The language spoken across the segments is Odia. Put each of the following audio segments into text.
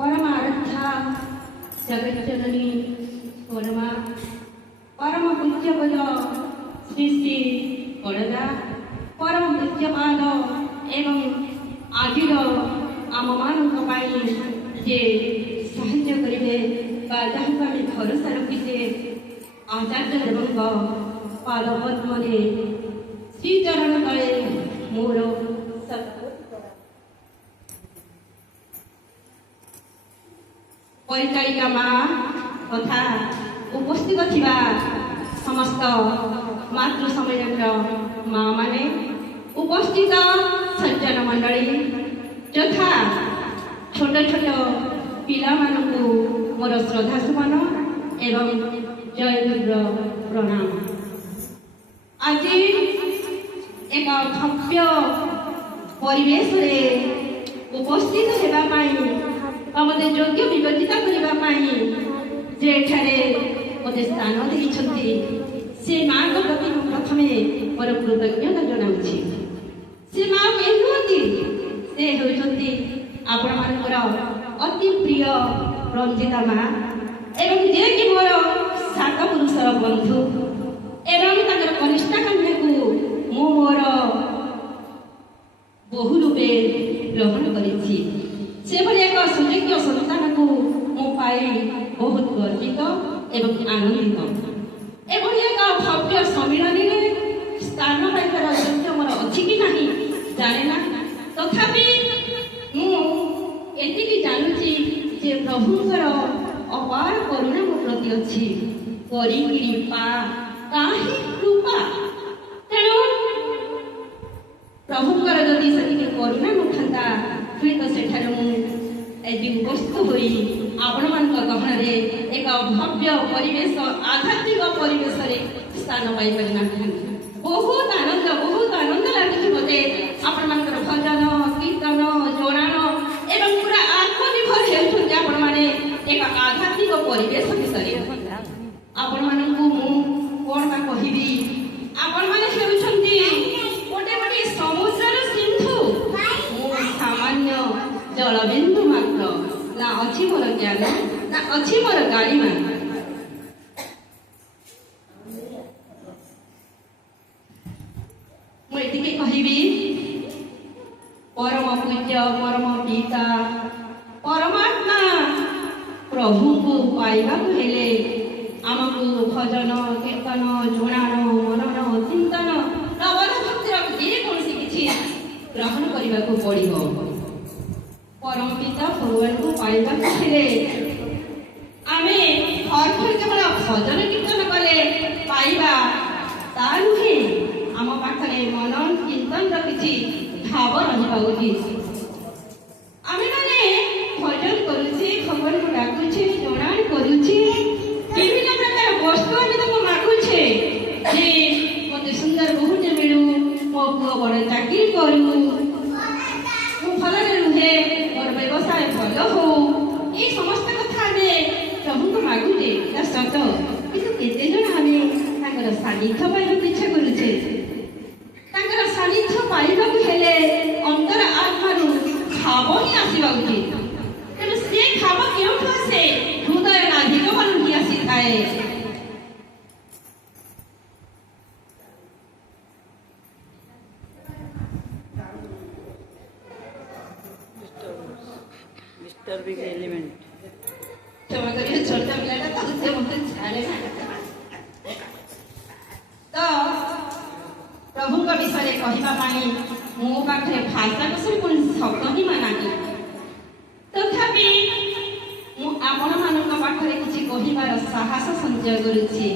परमारथा जगज्जननी परमा परम पूज्यपद श्री श्री बड़दा परम पूज्यपाद एवं आजिर आम मान जे साहाय्य करेंगे जहाँ आम भरोसा रखीचे आचार्य देव पाद पद्म श्रीचरण तले मोर परिचारिका माँ तथा उपस्थित थिबा समस्त मातृ सम्मेलन माँ माने उपस्थित सज्जन मंडली तथा छोट छोट पिला मानकु मोर श्रद्धा सुमन एवं जय गुरुर प्रणाम। आज एक भव्य परिवेश उपस्थित होगा मत योग्य विवेचित करने जे मत स्थान देते से माँ को प्रति प्रथम मोर कृतज्ञता जनाऊँगी। से माँ के नुहति से होती आपण मानकर अति प्रिय रंजिता माँ एवं जे कि मोर सात पुरुषर बंधु एवं तक कनिष्ठा कन्या को मु मोर बहु रूपे ग्रहण करी से एक सुयोग्य संतान को मु पाई बहुत गर्वित एवं आनंदित एवं एक भव्य सम्मिलन स्थान पाइबार योग्य मोर अच्छी कि नहीं जाने ना तथापि मुझे जानूची जे प्रभुंकर अपार करुणा मो प्रति अच्छी करी कृपा काहे कृपा तेणु प्रभुंकर जदि से करुणा नथा हुए तो सेठार उपस्थित होई आपण मान गहन एक भव्य परिवेश आध्यात्मिक परिवेश स्थान पाई पारिना बहुत आनंद लगे मते आपण मान भजन कीर्तन जोड़ाण एवं पूरा आत्मनिर्भर होती आपण मैंने एक आध्यात्मिक परिवेश विषय आपण मान कौन कहबी आपण मैंने गोटे गोटे समुद्र सिंधु सामान्य जलबिंदु मात्र ना अच्छी मोर ज्ञान ना अच्छी मोर गाड़ी मान मुझे कहबी परम पूज्य परम पिता परमात्मा प्रभु को पाइबा हेले आमको भजन कीर्तन जुणाण मनन चिंतन नवद भक्तिर जेकोसी किछि ग्रहण करने को पड़ो परम पिता भगवान को पाइबा हेले आमे हर केवल भजन कीर्तन कले पाइबा ता नुहे आम पाखरे मनन चिंतन किछि भाव रहिबा उचित आमे माने भजन करूछे भगवान को डाकुछे जोड़ाण करूछे विभिन्न प्रकार वस्तु आमे ताको मागुछे जे मते सुंदर बहुते मिलू मो पुओ बड़ चाकरी करू मु भलरे रुहे मोर व्यवसाय भल हो ये समस्त कथा आमे प्रभु को मागुछे ता सत किंतु केते जण आमे ताकर सानिध्य पाइबाक इच्छा करूछे ताकर सानिध्य पाइबाक हेले अंतर आत्मारू भाव ही आसवा उचित तेणु से भाव क्यों आसे हृदय नाधिक मन ही आसी थाए डिस्टर्बिंग एलिमेंट क्षमा करिए छोटा पिलाटा तो से मत छाड़े तो प्रभु का विषय कहवा पाई मो पाखे भाषा को सब शब्द ही माना तथापि मु आपण मानक पाखरे किछि कहिबार साहस संचय करूछि।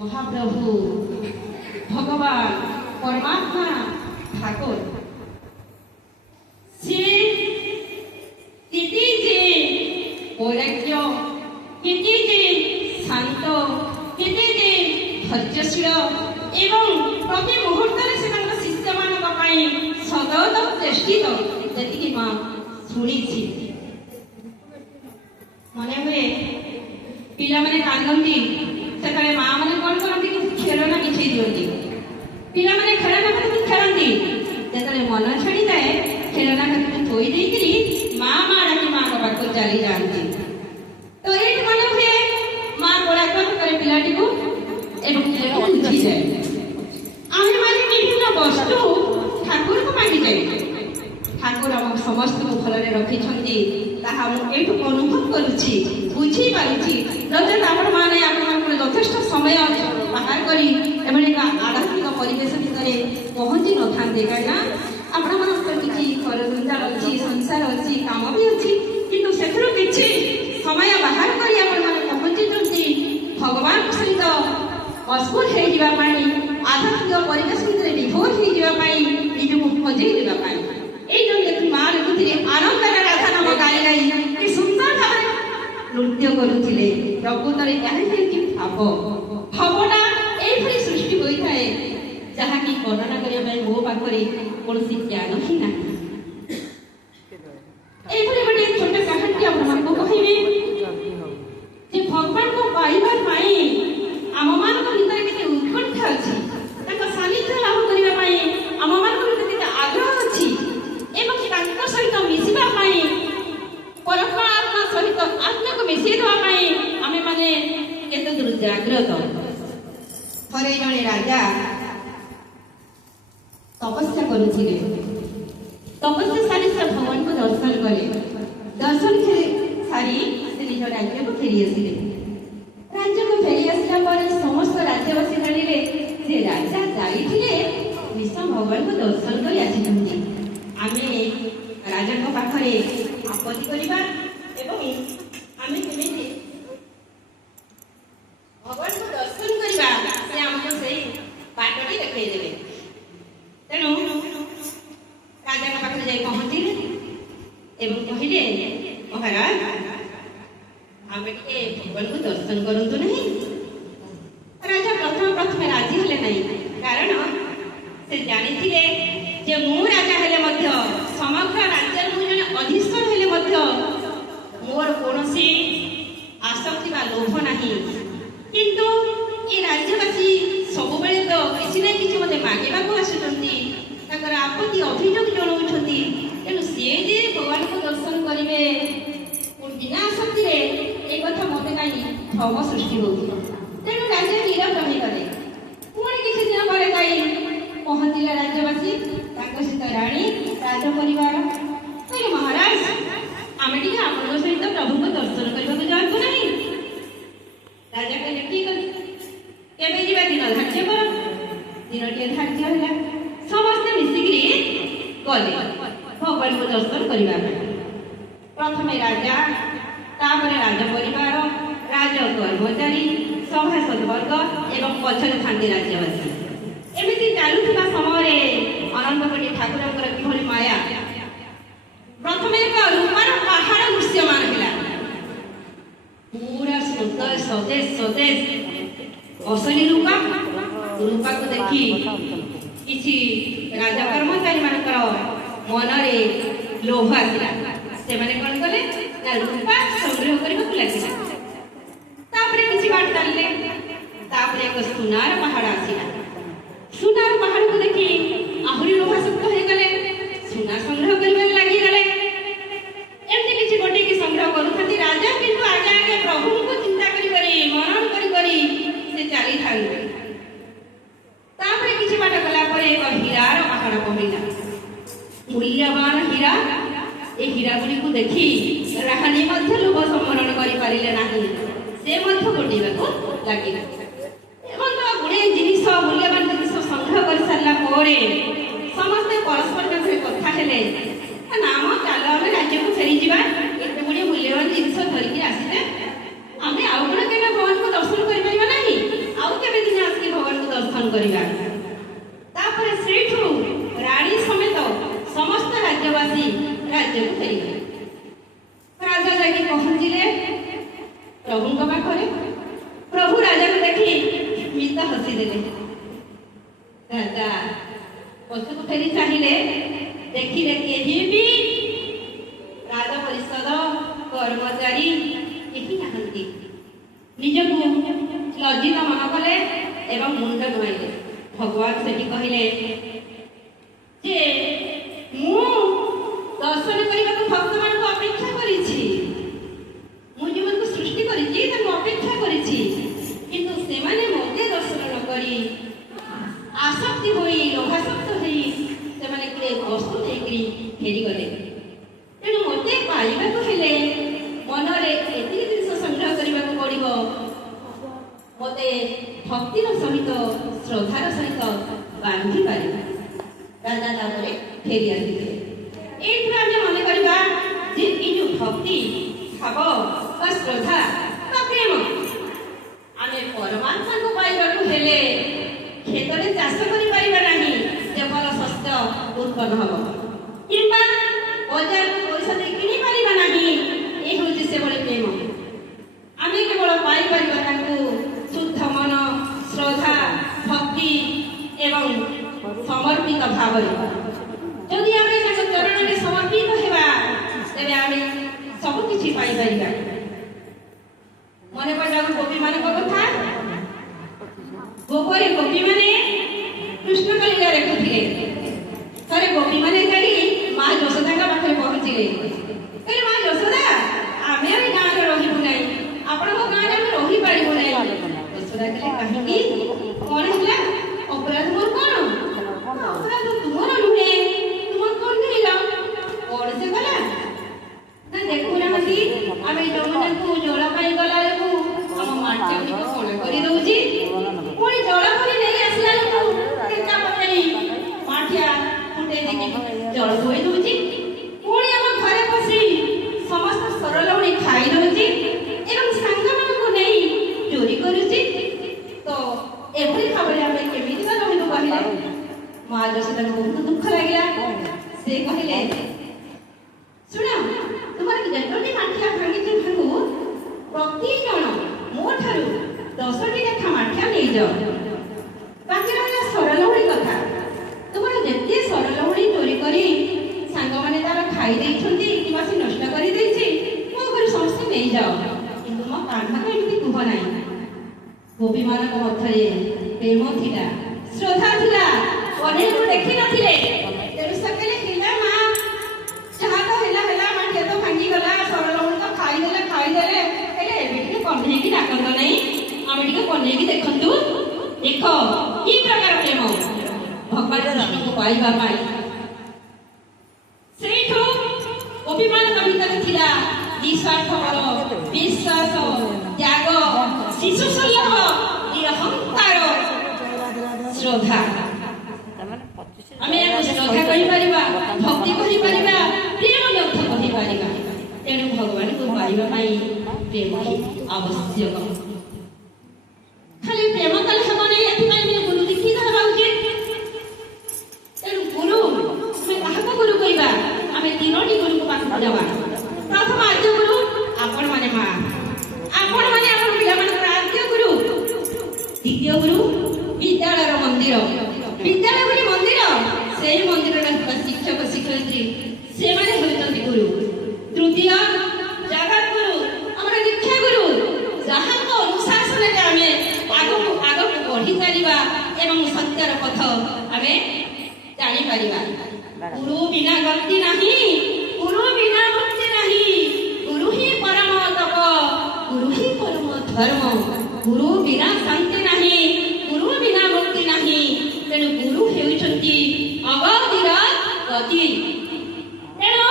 महाप्रभु भगवान परमात्मा ठाकुर से किति जे वैराग्य किति जे शांत किति जे धैर्यशील एवं प्रति मुहूर्त से शिष्य मान सदैव चेष्टित जी माँ शुणी मन हुए पिला माने कांदती से माँ मैंने कौन करती खेलना किसी दिखती पिला माने खेलना खेलती जो मन छाड़ी जाए खेलना थोड़ी माँ माँ ଚାଲି ଯାଆନ୍ତି। ତ ଏଇଠି ମନେ ହୁଏ ମା ବଳାତ୍କାର କରେ ପିଲାଟିକୁ ଏବଂ ପିଲାଟି ଉଠିଯାଏ। ଆମେମାନେ ବିଭିନ୍ନ ବସ୍ତୁ ଠାକୁରଙ୍କୁ ମାଗିଯାଏ। ଠାକୁର ଆମ ସମସ୍ତଙ୍କୁ ଭଲରେ ରଖିଛନ୍ତି ତାହା ମୁଁ ଏଇଠୁ ଅନୁଭବ କରୁଛି, ବୁଝିପାରୁଛି। ଯଦି ଆପଣମାନେ ଆପଣଙ୍କର ଯଥେଷ୍ଟ ସମୟ ବାହାର କରି ଏଭଳି ଏକ ଆଧ୍ୟାତ୍ମିକ ପରିବେଶ ଭିତରେ ପହଞ୍ଚି ନଥାନ୍ତେ, କାହିଁକିନା ଆପଣମାନଙ୍କର କିଛି ଘରଜଞ୍ଜାଳ ଅଛି, ସଂସାର ଅଛି, କାମ ବି ଅଛି, କିନ୍ତୁ ସେଥିରୁ କିଛି ସମୟ ବାହାର କରି ଆପଣମାନେ ପହଞ୍ଚିଛନ୍ତି ଭଗବାନଙ୍କ ସହିତ ମସଗୁଲ ହେଇଯିବା ପାଇଁ, ଆଧ୍ୟାତ୍ମିକ ପରିବେଶ ଭିତରେ ବିଭୋର ହେଇଯିବା ପାଇଁ, ନିଜକୁ ହଜେଇ ଦେବା ପାଇଁ। এই জন্য মা লেখুଥିଲେ ଆନନ୍ଦର ରାଧା ନାମ ଗାଇ ଗାଇ କି ସୁନ୍ଦର ଭାବରେ ନୃତ୍ୟ କରୁଥିଲେ। ପ୍ରକୃତରେ ଏହା ହେଉଛି ଭାବ। ଭାବନା ଏଇଭଳି ସୃଷ୍ଟି ହୋଇଥାଏ ଯାହାକି ବର୍ଣ୍ଣନା କରିବା ପାଇଁ ମୋ ପାଖରେ କୌଣସି ଜ୍ଞାନ ହିଁ ନାହିଁ। ଏଇଭଳି ଗୋଟେ ଛୋଟ କାହାଣୀ ଆପଣମାନଙ୍କୁ କହିବି ଯେ ଭଗବାନଙ୍କୁ ପାଇବା ପାଇଁ ଆମମାନଙ୍କ ଭିତରେ କେତେ ଉତ୍କଣ୍ଠା ଅଛି, ତାଙ୍କ ସାନ୍ନିଧ୍ୟ ଲାଭ କରିବା ପାଇଁ ଆମମାନଙ୍କ ଭିତରେ କେତେ ଆଗ୍ରହ ଅଛି ଏବଂ ତାଙ୍କ ସହିତ ମିଶିବା ପାଇଁ, ପରମାତ୍ମା ସହିତ ଆତ୍ମାକୁ ମିଶେଇ ଦେବା ପାଇଁ ଆମେମାନେ କେତେ ଦୂର ଜାଗ୍ରତ। ଥରେ ଜଣେ ରାଜା ତପସ୍ୟା କରୁଥିଲେ। ତପସ୍ୟା ସାରି ସେ ଭଗବାନଙ୍କୁ ଦର୍ଶନ କଲେ। ଦର୍ଶନ ସାରି ସେ ନିଜ ରାଜ୍ୟକୁ ଫେରି ଆସିଲେ। ରାଜ୍ୟକୁ ଫେରି ଆସିଲା ପରେ ସମସ୍ତ ରାଜ୍ୟବାସୀ ଜାଣିଲେ ଯେ ରାଜା ଯାଇଥିଲେ ବିଷ୍ଣୁ ଭଗବାନଙ୍କୁ ଦର୍ଶନ କରି ଆସିଛନ୍ତି। ଆମେ ରାଜାଙ୍କ ପାଖରେ ଆପତ୍ତି କରିବା ଏବଂ ଆମେ କେମିତି ଭଗବାନଙ୍କୁ ଦର୍ଶନ କରିବା ସେ ଆମକୁ ସେଇ ବାଟଟି ଦେଖେଇଦେବେ। ତେଣୁ ରାଜାଙ୍କ ପାଖରେ ଯାଇ ପହଞ୍ଚିଲେ ଏବଂ କହିଲେ, ମହାରାଜ ଆମେ ଟିକେ ଭଗବାନଙ୍କୁ ଦର୍ଶନ କରନ୍ତୁ ନାହିଁ। ରାଜା ପ୍ରଥମେ ରାଜି ହେଲେ ନାହିଁ, କାରଣ ସେ ଜାଣିଥିଲେ ଯେ ମୁଁ ରାଜା ହେଲେ ମଧ୍ୟ, ସମଗ୍ର ରାଜ୍ୟର ମୁଁ ଜଣେ ଅଧିଷ୍ଠାନ ହେଲେ ମଧ୍ୟ ମୋର କୌଣସି ଆସକ୍ତି ବା ଲୋଭ ନାହିଁ। କିନ୍ତୁ ଏ ରାଜ୍ୟବାସୀ ସବୁବେଳେ ତ କିଛି ନା କିଛି ମୋତେ ମାଗିବାକୁ ଆସୁଛନ୍ତି, ତାଙ୍କର ଆପତ୍ତି ଅଭିଯୋଗ ଜଣାଉଛନ୍ତି। ତେଣୁ ସିଏ ଯେ ଭଗବାନଙ୍କୁ ଦର୍ଶନ କରିବେ ବିନା ଆସକ୍ତିରେ, ଏ କଥା ମୋତେ କାହିଁ ଠଗ ସୃଷ୍ଟି ହେଉଛି। ତେଣୁ ରାଜା ନିରବ ରହିଗଲେ। ପୁଣି କିଛି ଦିନ ପରେ ଯାଇ ପହଞ୍ଚିଲେ ରାଜ୍ୟବାସୀ, ତାଙ୍କ ସହିତ ରାଣୀ, ରାଜ ପରିବାର। କହିଲେ, ମହାରାଜ ଆମେ ଟିକେ ଆପଣଙ୍କ ସହିତ ପ୍ରଭୁଙ୍କୁ ଦର୍ଶନ କରିବାକୁ ଯାଆନ୍ତୁ ନାହିଁ। ରାଜା କହିଲେ, ଠିକ ଅଛି, କେବେ ଯିବା ଦିନ ଧାର୍ଯ୍ୟ କର। ଦିନଟିଏ ଧାର୍ଯ୍ୟ ହେଲା। ସମସ୍ତେ ମିଶିକିରି ଗଲେ ଭଗବାନଙ୍କୁ ଦର୍ଶନ କରିବା ପାଇଁ। ପ୍ରଥମେ ରାଜା, ତାପରେ ରାଜ ପରିବାର, ରାଜ କର୍ମଚାରୀ, ସଭାସଦ ବର୍ଗ ଏବଂ ପଛରେ ଥାନ୍ତି ରାଜ୍ୟବାସୀ। ଏମିତି ଚାଲୁଥିବା ସମୟରେ ଅନନ୍ତକୋଟି ଠାକୁରଙ୍କର କିଭଳି ମାୟା। ପ୍ରଥମେ ଏକ ରୂପାର ପାହାଡ଼ ଦୃଶ୍ୟମାନ ହେଲା। ପୁରା ସୁନ୍ଦର ସତେଜ ଅସଲି ରୂପାକୁ ଦେଖି କିଛି ରାଜ କର୍ମଚାରୀ ମାନଙ୍କର ମନରେ ଲୋଭ ଆସିଲା। ସେମାନେ କଣ କଲେ ନା ରୂପା ସଂଗ୍ରହ କରିବାକୁ ଲାଗିଲେ। ତାପରେ କିଛି ବାଟ ଚାଲିଲେ, ତାପରେ ଏକ ସୁନାର ପାହାଡ଼ ଆସିଲା। ସୁନାର ପାହାଡ଼କୁ ଦେଖି ଆହୁରି ଲୋଭାସକ୍ତ ହେଇଗଲେ, ସୁନା ସଂଗ୍ରହ କରିବାରେ ଲାଗିଗଲେ। ଏମିତି କିଛି ଗୋଟେ କି ସଂଗ୍ରହ କରୁଥାନ୍ତି ରାଜା, କିନ୍ତୁ ଆଗେ ଆଗେ ପ୍ରଭୁଙ୍କୁ ଚିନ୍ତା କରି ମନନ କରି ସେ ଚାଲିଥାନ୍ତି। ତାପରେ କିଛି ବାଟ ଗଲା ପରେ ଏକ ହୀରାର ପାହାଡ଼ ପଡ଼ିଲା। ମୂଲ୍ୟବାନ ହୀରା। ଏ ହୀରା ଗୁଡ଼ିକୁ ଦେଖି ରାଣୀ ମଧ୍ୟ ଲୋଭ ସମ୍ବରଣ କରିପାରିଲେ ନାହିଁ। ସେ ମଧ୍ୟ ଗୋଟେଇବାକୁ ଲାଗିଲେ ଏବଂ ଗୁଡ଼େ ଜିନିଷ, ମୂଲ୍ୟବାନ ଜିନିଷ ସଂଗ୍ରହ କରିସାରିଲା ପରେ ସମସ୍ତେ ପରସ୍ପର ମଧ୍ୟରେ କଥା ହେଲେ, ନାମ ଚାଲ ଆମେ ରାଜ୍ୟକୁ ଫେରିଯିବା। ଏତେ ଗୁଡ଼ିଏ ମୂଲ୍ୟବାନ ଜିନିଷ ଧରିକି ଆସିଲେ, ଆମେ ଆଉ କ'ଣ କେବେ ଭଗବାନଙ୍କୁ ଦର୍ଶନ କରିପାରିବା ନାହିଁ? ଆଉ କେବେ ଦିନ ଆସିକି ଭଗବାନଙ୍କୁ ଦର୍ଶନ କରିବା। ତାପରେ ସେଇଠୁ ରାଣୀ ସମେତ ସମସ୍ତ ରାଜ୍ୟବାସୀ ରାଜ୍ୟକୁ ଫେରିଗଲେ। ରାଜା ଯାଇକି ପହଞ୍ଚିଲେ ପ୍ରଭୁଙ୍କ ପାଖରେ। ପ୍ରଭୁ ରାଜାକୁ ଦେଖି ସ୍ମିତ ହସିଦେଲେ। ରାଜା ପଛକୁ ଫେରି ଚାହିଁଲେ, ଦେଖିଲେ କେହି ବି ରାଜ ପରିଷଦ, କର୍ମଚାରୀ କେହି ନାହାନ୍ତି। ନିଜକୁ ଲଜ୍ଜିତ ମନେ କଲେ ଏବଂ ମୁଣ୍ଡ ନୁଆଇଲେ। ଭଗବାନ ସେଠି କହିଲେ ଯେ ମୁଁ ଦର୍ଶନ କରିବାକୁ ଭକ୍ତମାନଙ୍କୁ ଅପେକ୍ଷା କରିଛି, ଆସକ୍ତି ହୋଇ ଲୋଭାସକ୍ତ ହୋଇ ସେମାନେ ଗୋଟେ ବସ୍ତୁ ନେଇକରି ଫେରିଗଲେ। ତେଣୁ ମୋତେ ପାଇବାକୁ ହେଲେ ମନରେ ଏତିକି ଜିନିଷ ସଂଗ୍ରହ କରିବାକୁ ପଡ଼ିବ, ମୋତେ ଭକ୍ତିର ସହିତ ଶ୍ରଦ୍ଧାର ସହିତ ବାନ୍ଧି ପାରିବା। ରାଜା ତାପରେ ଫେରି ଆସିଥିଲେ। ଏଇଠୁ ଆମେ ମନେ କରିବା ଯେ ଏଇ ଯୋଉ ଭକ୍ତି ଭାବ ବା ଶ୍ରଦ୍ଧା ବା ପ୍ରେମ, ଆମେ ପରମାତ୍ମାକୁ ପାଇବାକୁ ହେଲେ କ୍ଷେତରେ ଚାଷ କରିପାରିବା ନାହିଁ ଯେ ଭଲ ଶସ୍ୟ ଉତ୍ପନ୍ନ ହେବ, କିମ୍ବା ବଜାରକୁ ପଇସା ଦେଇ କିଣି ପାରିବା ନାହିଁ। ଏ ହେଉଛି ସେଭଳି ପ୍ରେମ। ଆମେ କେବଳ ପାଇପାରିବା ତାଙ୍କୁ ଶୁଦ୍ଧ ମନ, ଶ୍ରଦ୍ଧା, ଭକ୍ତି ଏବଂ ସମର୍ପିତ ଭାବରେ। ଯଦି ଆମେ ତାଙ୍କ ଚରଣରେ ସମର୍ପିତ ହେବା ତେବେ ଆମେ ସବୁ କିଛି ପାଇପାରିବା। ମନେ ପଡ଼ିବାକୁ ଗୋପୀମାନଙ୍କ କଥା। ଗୋପରେ ଗୋପୀମାନେ କୃଷ୍ଣକଲିକା ଦେଖୁଥିଲେ। ଥରେ ଗୋପୀମାନେ ଯାଇ ମା ଯଶୋଦାଙ୍କ ପାଖରେ ପହଞ୍ଚିଲେ। କହିଲେ, ମା ଯଶୋଦା, ଆମେ ଆଉ ଏ ଗାଁରେ ରହିବୁ ନାହିଁ, ଆପଣଙ୍କ ଗାଁରେ ଆମେ ରହିପାରିବୁ ନାହିଁ। ଯଶୋଦା କହିଲେ, କାହିଁକି, କଣ ହେଲା? ଅପରାଧ ମୋର କଣ? ଅପରାଧ ତୁମର ନୁହେଁ, ତୁମର କଣ ମିଳିଲା? କଣ ସେ କଲା? ନା ଦେଖୁନାହାନ୍ତି, ଆମେ ଯମୁନାକୁ ଜଳ ପାଇଁ ଗଲା ବେଳକୁ ଆମ ମାଟି ଗୁଡ଼ିକ କଣା କରିଦଉଛି, ପୁଣି ଜଳ କରି ନେଇ ଆସିଲା ବେଳକୁ ଟେକା ପକାଇ ମାଠିଆ ଫୁଟେଇ ଦେଇକି ଜଳ ଧୋଇ ଦଉଛି, ପୁଣି ଆମ ଘରେ ପଶି ସମସ୍ତ ସରଲହୁଣୀ ଖାଇ ଦଉଛି ଏବଂ ସାଙ୍ଗମାନଙ୍କୁ ନେଇ ଚୋରି କରୁଛି। ତ ଏଭଳି ଭାବରେ ଆମେ କେମିତି ବା ରହିବୁ କହିଲେ? ମା ଯଶୋଦାଙ୍କୁ ବହୁତ ଦୁଃଖ ଲାଗିଲା। ସେ କହିଲେ, ଶୁଣ, ତୁମର ଯେତୋଟି ମାଠିଆ ଭାଙ୍ଗିଛି ଭାଙ୍ଗୁ, ପ୍ରତି ଜଣ ମୋ ଠାରୁ 10ଟି ଲେଖା ମାଠିଆ ନେଇଯାଅ। ବାକି ରହିଲା ସରଲହୁଣୀ କଥା। ତୁମର ଯେତେ ସରଲହୁଣୀ ଚୋରି କରି ସାଙ୍ଗମାନେ ତାର ଖାଇ ଦେଇଛନ୍ତି କିମ୍ବା ସେ ନଷ୍ଟ କରିଦେଇଛି, ମୋ ଘରୁ ସମସ୍ତେ ନେଇଯାଅ, କିନ୍ତୁ ମୋ କାନ୍ଧକୁ ଏମିତି କୁହ ନାହିଁ। ଗୋପୀମାନଙ୍କ ମଧ୍ୟରେ ପ୍ରେମ ଥିଲା, ଶ୍ରଦ୍ଧା ଥିଲା, ଅନେକ ଦେଖିନଥିଲେ। ତେଣୁ ସେ କହିଲେ, ହେଲା ମା, ଯାହା ତ ହେଲା ହେଲା, ମାଠିଆ ତ ଭାଙ୍ଗିଗଲା, ସରଲହୁଣୀ ତ ଖାଇଦେଲେ। ହେଲେ ଏବେ ଟିକେ କହ୍ନେଇକି ଡାକନ୍ତ ନାହିଁ, ଆମେ ଟିକେ କହ୍ନେଇକି ଦେଖନ୍ତୁ। ଦେଖ କି ପ୍ରକାର ପ୍ରେମ ଭଗବାନ କୃଷ୍ଣଙ୍କୁ ପାଇବା ପାଇଁ। ସେଇଠୁ ଗୋପୀମାନଙ୍କ ଭିତରେ ଥିଲା ନିଃସ୍ୱାର୍ଥପର ବିଶ୍ୱାସ, ତ୍ୟାଗ, ଶିଶୁ ସୁଲଭ ନିରହଙ୍କାର ଶ୍ରଦ୍ଧା। ଆମେ ଏହାକୁ ଶ୍ରଦ୍ଧା କହିପାରିବା, ଭକ୍ତି କହିପାରିବା, ପ୍ରେମ ମଧ୍ୟ କହିପାରିବା। ତେଣୁ ଭଗବାନଙ୍କୁ ପାଇବା ପାଇଁ ପ୍ରେମ ହିଁ ଆବଶ୍ୟକ। ଖାଲି ପ୍ରେମ କଲେ ହେବ ନାହିଁ, ଏଥିପାଇଁ ଆମେ ଗୁରୁ ଦୀକ୍ଷିତ ହେବା ଉଚିତ। ତେଣୁ ଗୁରୁ, ଆମେ କାହାକୁ ଗୁରୁ କହିବା? ଆମେ 3ଟି ଗୁରୁଙ୍କ ପାଖକୁ ଦେବା। ପ୍ରଥମ ଆଦ୍ୟ ଗୁରୁ ଆପଣମାନେ ମା, ଆପଣମାନେ ଆପଣ ପିଲାମାନଙ୍କର ଆଦ୍ୟ ଗୁରୁ। ଦ୍ୱିତୀୟ ଗୁରୁ ବିଦ୍ୟାଳୟର ମନ୍ଦିର, ବିଦ୍ୟାଳୟ ବୋଲି ମନ୍ଦିର, ସେହି ମନ୍ଦିରରେ ଥିବା ଶିକ୍ଷକ ଶିକ୍ଷୟିତ୍ରୀ, ସେମାନେ ହେଉଛନ୍ତି ଗୁରୁ। ତୃତୀୟ ଜଗତଗୁରୁ, ଆମର ଦୀକ୍ଷା ଗୁରୁ, ଯାହାଙ୍କ ଅନୁଶାସନରେ ଆମେ ଆଗକୁ ବଢି ଚାଲିବା ଏବଂ ସତ୍ୟର ପଥ ଆମେ ଜାଣିପାରିବା। ଗୁରୁ ବିନା ଗତି ନାହିଁ, ଗୁରୁ ବିନା ଭକ୍ତି ନାହିଁ। ଗୁରୁ ହିଁ ପରମ ତପ, ଗୁରୁ ହିଁ ପରମ ଧର୍ମ। ଗୁରୁ ବିନା ଶାନ୍ତି ନାହିଁ, ଗୁରୁ ବିନା ଭକ୍ତି ନାହିଁ। ତେଣୁ ଗୁରୁ ହେଉଛନ୍ତି ଅଗତିର ଗତି। ତେଣୁ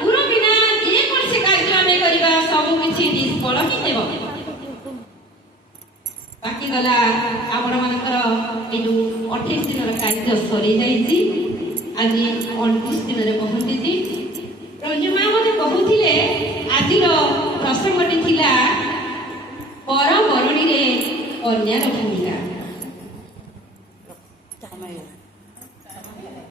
ଗୁରୁ ବିନା ଯେକୌଣସି କାର୍ଯ୍ୟ ଆମେ କରିବା ସବୁ କିଛି ନିଷ୍ଫଳ ହିଁ ଦେବ। ବାକି ଗଲା ଆପଣମାନଙ୍କର ଏଇ ଯୋଉ 28 ଦିନର କାର୍ଯ୍ୟ ସରିଯାଇଛି, ଆଜି 29 ଦିନରେ ପହଞ୍ଚିଛି। ରଞ୍ଜୁମା ମୋତେ କହୁଥିଲେ ଆଜିର ପ୍ରସଙ୍ଗଟି ଥିଲା ପରବରଣୀରେ କନ୍ୟାର ଭୂମିକା।